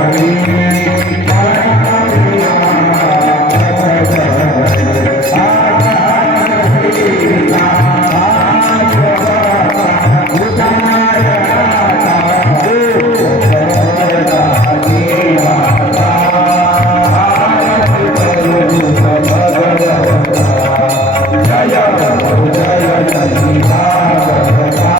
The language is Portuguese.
Amém.